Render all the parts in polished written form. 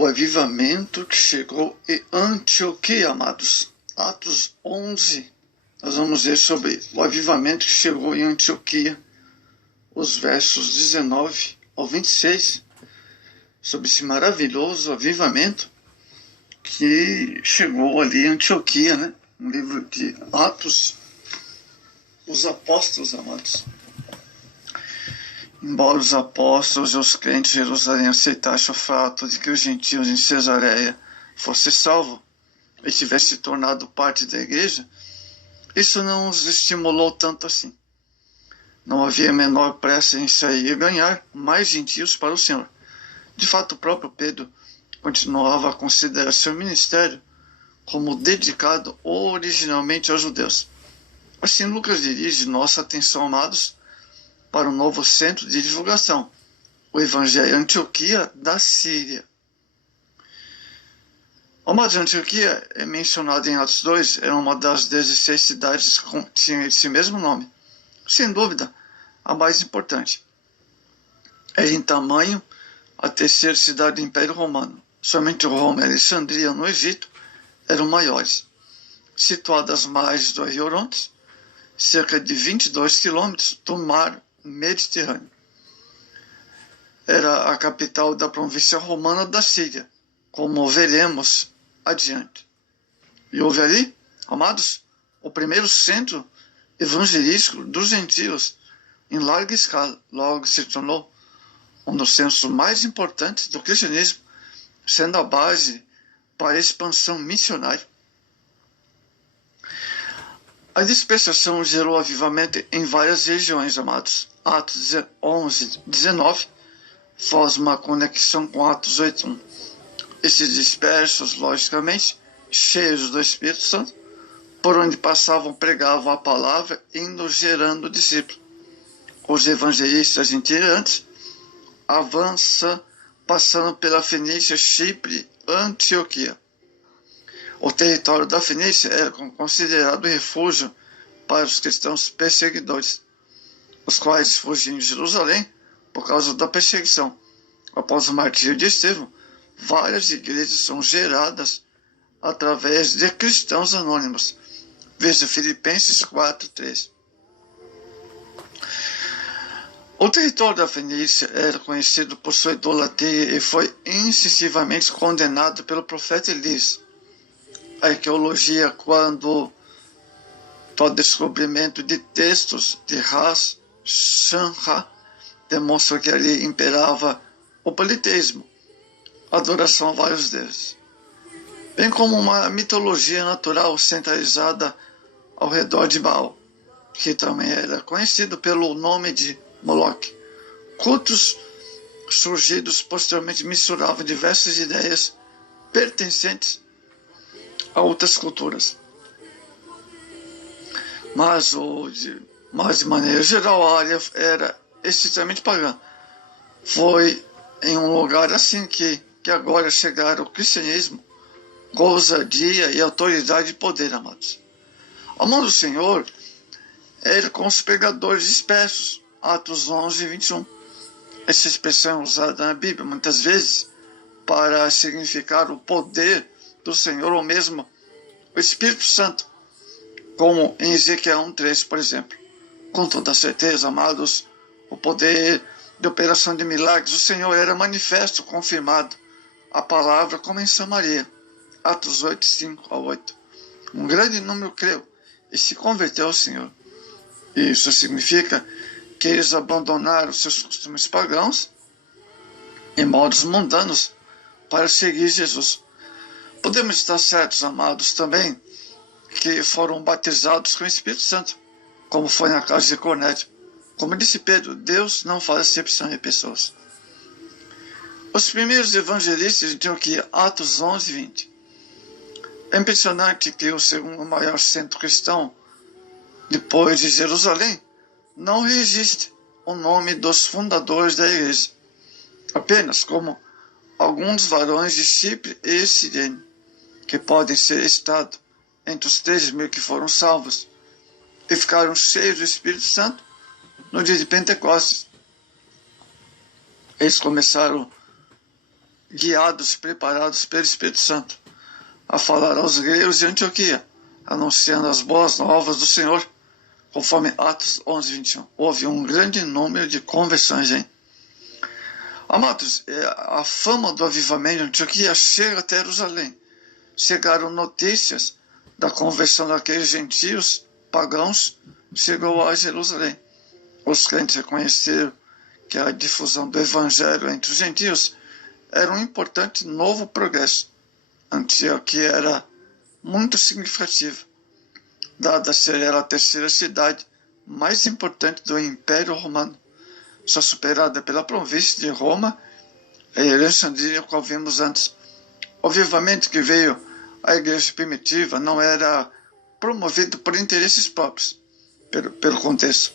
O avivamento que chegou em Antioquia, amados. Atos 11, nós vamos ver sobre o avivamento que chegou em Antioquia, os versos 19 ao 26, sobre esse maravilhoso avivamento que chegou ali em Antioquia, né? Um livro de Atos, os apóstolos, amados. Embora os apóstolos e os crentes de Jerusalém aceitassem o fato de que os gentios em Cesareia fossem salvos e tivessem se tornado parte da igreja, isso não os estimulou tanto assim. Não havia menor pressa em sair e ganhar mais gentios para o Senhor. De fato, o próprio Pedro continuava a considerar seu ministério como dedicado originalmente aos judeus. Assim, Lucas dirige nossa atenção, amados, para um novo centro de divulgação, o Evangelho Antioquia da Síria. Amados, Antioquia é mencionado em Atos 2, era uma das 16 cidades que tinham esse mesmo nome. Sem dúvida, a mais importante. Era em tamanho a terceira cidade do Império Romano. Somente Roma e Alexandria, no Egito, eram maiores. Situada às margens do Rio Orontes, cerca de 22 quilômetros do mar Mediterrâneo. Era a capital da província romana da Síria, como veremos adiante. E houve ali, amados, o primeiro centro evangelístico dos gentios em larga escala. Logo se tornou um dos centros mais importantes do cristianismo, sendo a base para a expansão missionária. A dispersação gerou avivamento em várias regiões, amados. Atos 11, 19 faz uma conexão com Atos 8, 1. Esses dispersos, logicamente, cheios do Espírito Santo, por onde passavam, pregavam a palavra, indo gerando discípulos. Os evangelistas itinerantes avançam, passando pela Fenícia, Chipre, Antioquia. O território da Fenícia era considerado refúgio para os cristãos perseguidores, os quais fugiam de Jerusalém por causa da perseguição. Após o martírio de Estevão, várias igrejas são geradas através de cristãos anônimos. Veja Filipenses 4:3. O território da Fenícia era conhecido por sua idolatria e foi incisivamente condenado pelo profeta Elias. A arqueologia, quando o descobrimento de textos de Ras Shanha, demonstra que ali imperava o politeísmo, a adoração a vários deuses, bem como uma mitologia natural centralizada ao redor de Baal, que também era conhecido pelo nome de Moloque. Cultos surgidos posteriormente misturavam diversas ideias pertencentes a outras culturas. Mas de maneira geral, a área era estritamente pagã. Foi em um lugar assim que agora chegaram o cristianismo com ousadia e autoridade e poder, amados. A mão do Senhor era com os pregadores dispersos, Atos 11, 21. Essa expressão é usada na Bíblia muitas vezes para significar o poder do Senhor ou mesmo o Espírito Santo, como em Ezequiel 1:3, por exemplo. Com toda certeza, amados, o poder de operação de milagres, o Senhor era manifesto, confirmado, a palavra como em Samaria, Atos 8, 5 a 8. Um grande número creu e se converteu ao Senhor. Isso significa que eles abandonaram seus costumes pagãos e modos mundanos para seguir Jesus. Podemos estar certos, amados, também, que foram batizados com o Espírito Santo, como foi na casa de Cornélio. Como disse Pedro, Deus não faz acepção de pessoas. Os primeiros evangelistas tinham que Atos 11, 20. É impressionante que o segundo maior centro cristão, depois de Jerusalém, não registre o nome dos fundadores da igreja, apenas como alguns varões de Chipre e Cirene, que podem ser estado entre os 3.000 que foram salvos e ficaram cheios do Espírito Santo no dia de Pentecostes. Eles começaram guiados, preparados pelo Espírito Santo, a falar aos gregos de Antioquia, anunciando as boas novas do Senhor, conforme Atos 11, 21. Houve um grande número de conversões, hein? Amados, a fama do avivamento de Antioquia chega até Jerusalém. Chegaram notícias da conversão daqueles gentios pagãos, chegou a Jerusalém. Os crentes reconheceram que a difusão do evangelho entre os gentios era um importante novo progresso. Antioquia era muito significativa, dada ser ela a terceira cidade mais importante do Império Romano, só superada pela província de Roma e Alexandria, como vimos antes. O avivamento que veio à igreja primitiva não era promovido por interesses próprios, pelo contexto.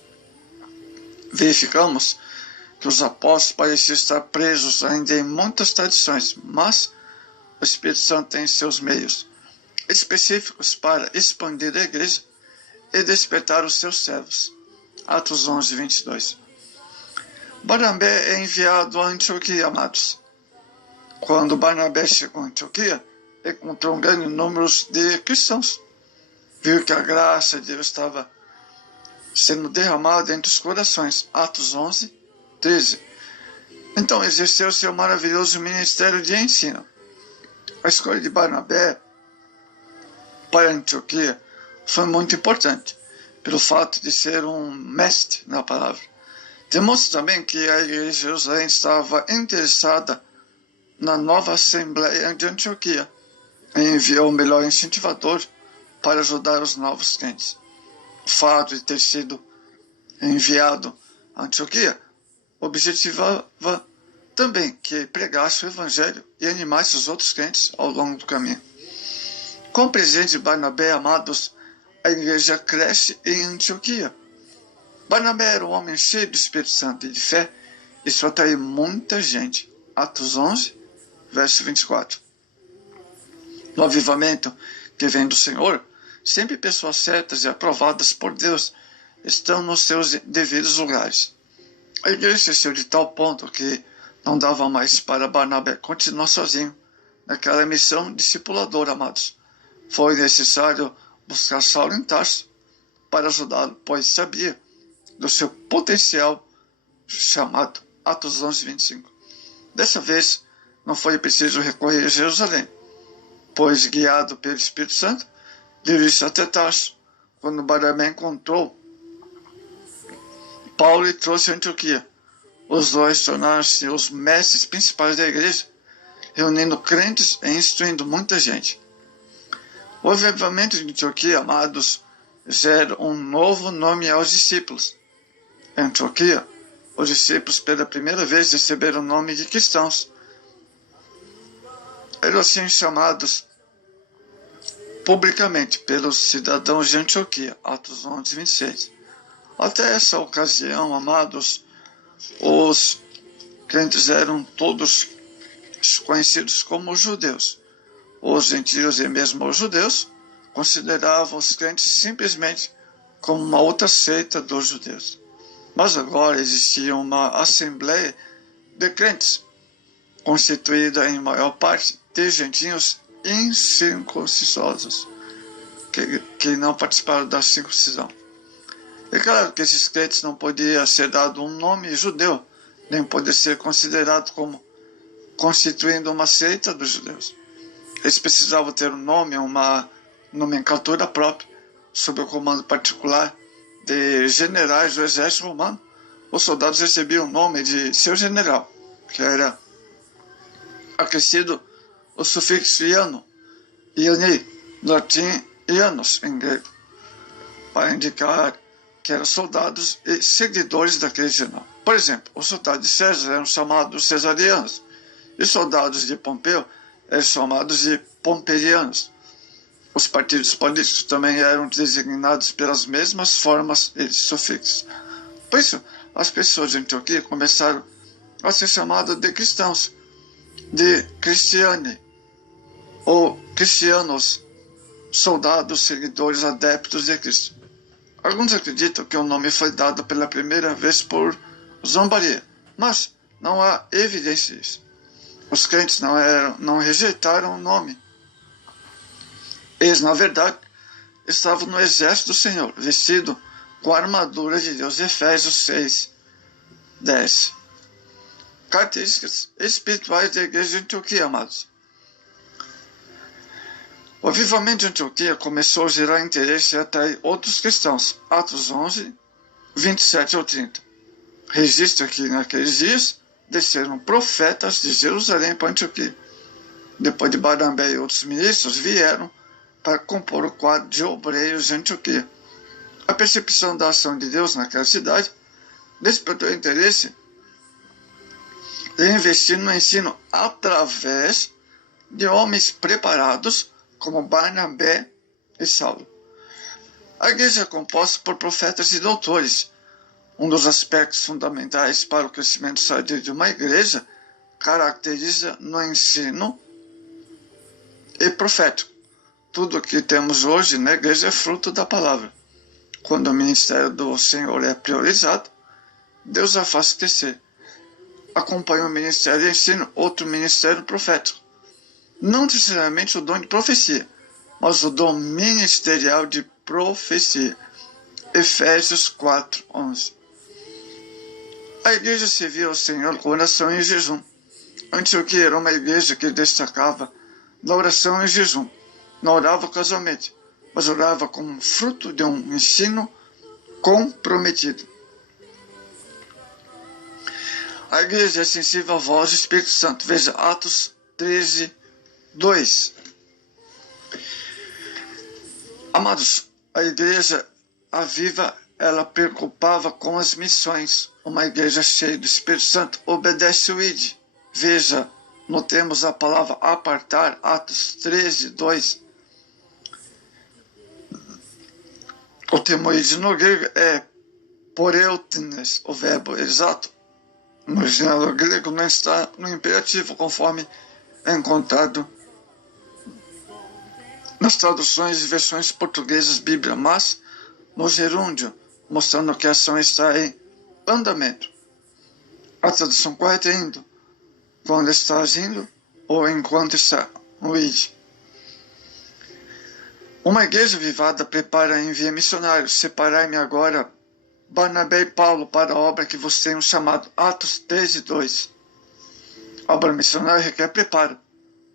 Verificamos que os apóstolos pareciam estar presos ainda em muitas tradições, mas o Espírito Santo tem seus meios específicos para expandir a igreja e despertar os seus servos. Atos 11, 22. Barnabé é enviado a Antioquia, amados. Quando Barnabé chegou a Antioquia, encontrou um grande número de cristãos. Viu que a graça de Deus estava sendo derramada entre os corações. Atos 11, 13. Então exerceu seu maravilhoso ministério de ensino. A escolha de Barnabé para Antioquia foi muito importante, pelo fato de ser um mestre na palavra. Demonstra também que a igreja de Jerusalém estava interessada na nova Assembleia de Antioquia e enviou o melhor incentivador para ajudar os novos crentes. O fato de ter sido enviado a Antioquia objetivava também que pregasse o evangelho e animasse os outros crentes ao longo do caminho. Com o presente de Barnabé, amados, a igreja cresce em Antioquia. Barnabé era um homem cheio do Espírito Santo e de fé, e isso atraiu muita gente. Atos 11, verso 24. No avivamento que vem do Senhor, sempre pessoas certas e aprovadas por Deus estão nos seus devidos lugares. A igreja cresceu de tal ponto que não dava mais para Barnabé continuar sozinho naquela missão discipuladora, amados. Foi necessário buscar Saulo em Tarso para ajudá-lo, pois sabia do seu potencial chamado. Atos 11, 25. Dessa vez, não foi preciso recorrer a Jerusalém, pois, guiado pelo Espírito Santo, dirigiu-se até Tarso, quando Barnabé encontrou Paulo e trouxe a Antioquia. Os dois tornaram-se os mestres principais da igreja, reunindo crentes e instruindo muita gente. O avivamento de Antioquia, amados, gera um novo nome aos discípulos. Em Antioquia, os discípulos pela primeira vez receberam o nome de cristãos. Eram assim chamados publicamente pelos cidadãos de Antioquia. Atos 11, 26. Até essa ocasião, amados, os crentes eram todos conhecidos como judeus. Os gentios e mesmo os judeus consideravam os crentes simplesmente como uma outra seita dos judeus. Mas agora existia uma assembleia de crentes, constituída em maior parte de gentios incircuncisos, que não participaram da circuncisão. É claro que esses crentes não podiam ser dado um nome judeu, nem poder ser considerado como constituindo uma seita dos judeus. Eles precisavam ter um nome, uma nomenclatura própria, sob o comando particular de generais do exército romano. Os soldados recebiam o nome de seu general, que era acrescido o sufixo iano, iani, no latim ianos, em grego, para indicar que eram soldados e seguidores daquele general. Por exemplo, os soldados de César eram chamados cesarianos, e os soldados de Pompeu eram chamados de pompeianos. Os partidos políticos também eram designados pelas mesmas formas e sufixos. Por isso, as pessoas de Antioquia começaram a ser chamadas de cristãos, de cristiani, ou cristianos, soldados, seguidores, adeptos de Cristo. Alguns acreditam que o nome foi dado pela primeira vez por zombaria, mas não há evidência disso. Os crentes não rejeitaram o nome. Eles, na verdade, estavam no exército do Senhor, vestido com a armadura de Deus. Efésios 6, 10. Características espirituais da igreja de Antioquia, amados. O avivamento de Antioquia começou a gerar interesse e atrair outros cristãos. Atos 11, 27 ao 30. Registra que naqueles dias desceram profetas de Jerusalém para Antioquia. Depois de Barnabé e outros ministros vieram para compor o quadro de obreiros de Antioquia. A percepção da ação de Deus naquela cidade despertou interesse em investir no ensino através de homens preparados como Barnabé e Saulo. A igreja é composta por profetas e doutores. Um dos aspectos fundamentais para o crescimento sadio de uma igreja caracteriza no ensino e profético. Tudo o que temos hoje na igreja é fruto da palavra. Quando o ministério do Senhor é priorizado, Deus a faz crescer. Acompanha o ministério de ensino outro ministério profético. Não necessariamente o dom de profecia, mas o dom ministerial de profecia. Efésios 4, 11. A igreja servia ao Senhor com oração e jejum. Antioquia era uma igreja que destacava na oração e jejum. Não orava casualmente, mas orava como fruto de um ensino comprometido. A igreja é sensível à voz do Espírito Santo. Veja Atos 13, 2. Amados, a igreja aviva, ela preocupava com as missões. Uma igreja cheia do Espírito Santo obedece o ID. Veja, notemos a palavra apartar, Atos 13, 2. O termo ID no grego é poreutnes, o verbo exato. No original grego não está no imperativo, conforme é encontrado nas traduções e versões portuguesas Bíblia, mas no gerúndio, mostrando que a ação está em andamento. A tradução correta é indo, quando está agindo ou enquanto está no id. Uma igreja avivada prepara e envia missionários. Separai-me agora Barnabé e Paulo para a obra que vos tenho chamado. Atos 13, 2. A obra missionária requer preparo,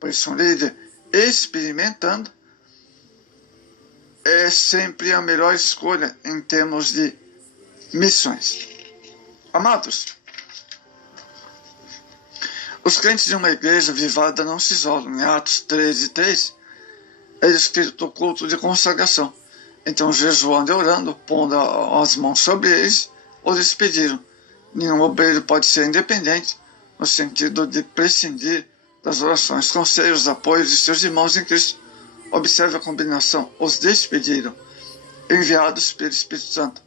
pois um líder experimentando é sempre a melhor escolha em termos de missões. Amados, os crentes de uma igreja avivada não se isolam. Em Atos 13, 3, é descrito o culto de consagração. Então jejuando e orando, pondo as mãos sobre eles, os despediram. Nenhum obreiro pode ser independente, no sentido de prescindir das orações, conselhos, apoios de seus irmãos em Cristo. Observe a combinação. Os despediram, enviados pelo Espírito Santo.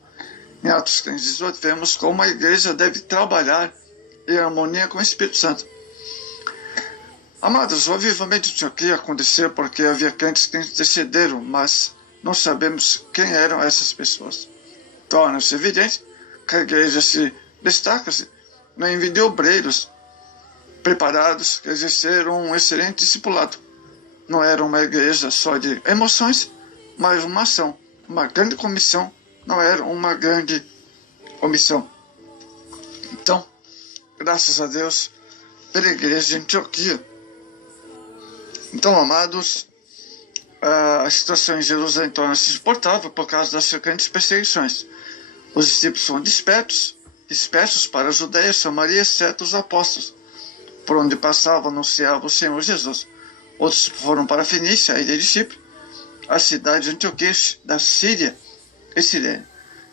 Em Atos 15, 18, vemos como a igreja deve trabalhar em harmonia com o Espírito Santo. Amados, o avivamento de Antioquia aconteceu porque havia crentes que intercederam, mas não sabemos quem eram essas pessoas. Torna-se evidente que a igreja se destaca-se no envio de obreiros preparados que exerceram um excelente discipulado. Não era uma igreja só de emoções, mas uma ação. Uma grande comissão não era uma grande omissão. Então, graças a Deus pela igreja de Antioquia. Então, amados, a situação em Jerusalém torna-se insuportável por causa das frequentes perseguições. Os discípulos são dispersos para a Judeia e Samaria, exceto os apóstolos. Por onde passavam, anunciavam o Senhor Jesus. Outros foram para a Fenícia, a ilha de Chipre, a cidade de Antioquia, da Síria e Cirene.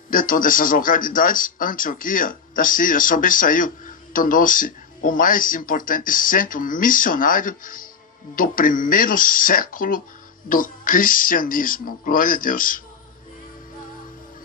De todas essas localidades, Antioquia da Síria sobressaiu, tornou-se o mais importante centro missionário do primeiro século do cristianismo. Glória a Deus.